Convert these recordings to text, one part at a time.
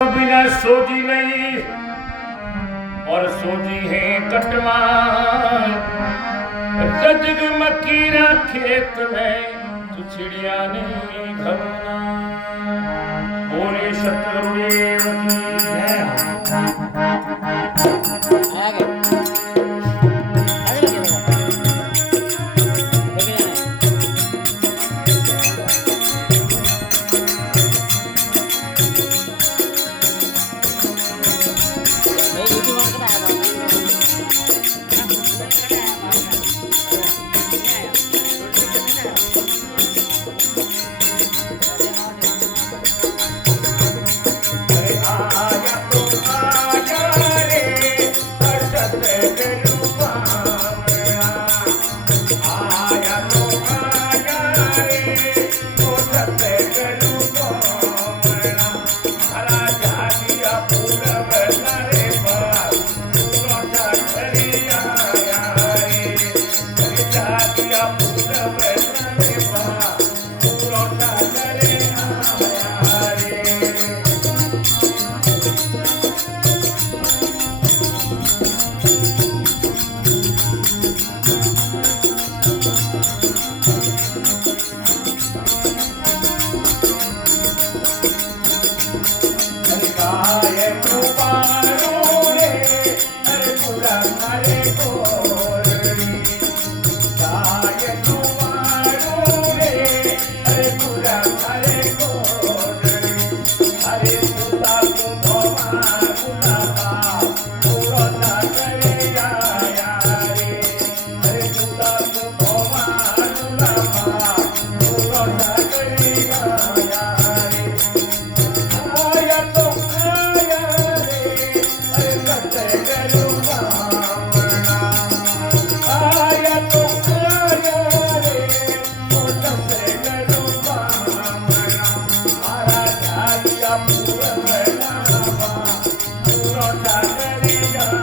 बिना सोची नहीं, और सोची है कटवा। रजग मक्की खेत में तो चिड़िया नहीं घबरा बोले शत्रुदेव की போற்றத்தை i Yeah, yeah.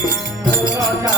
রাজা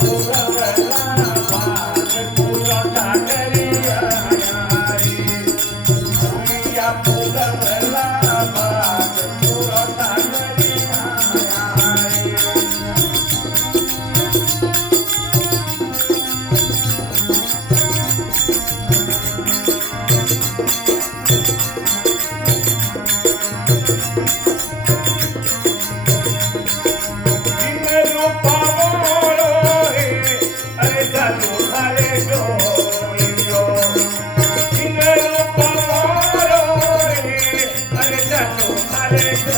पूरा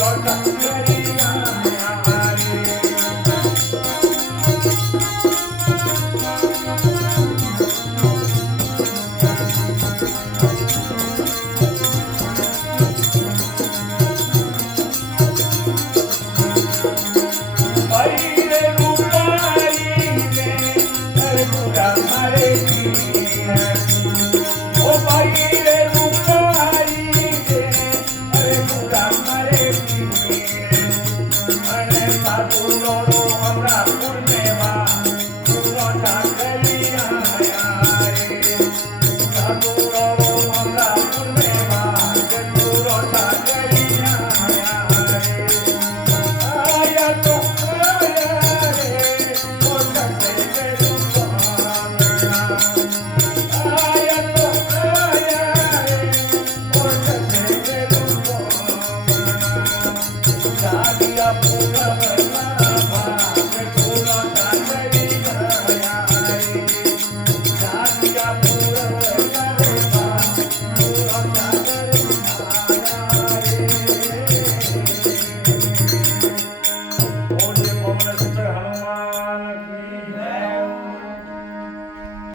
Lord,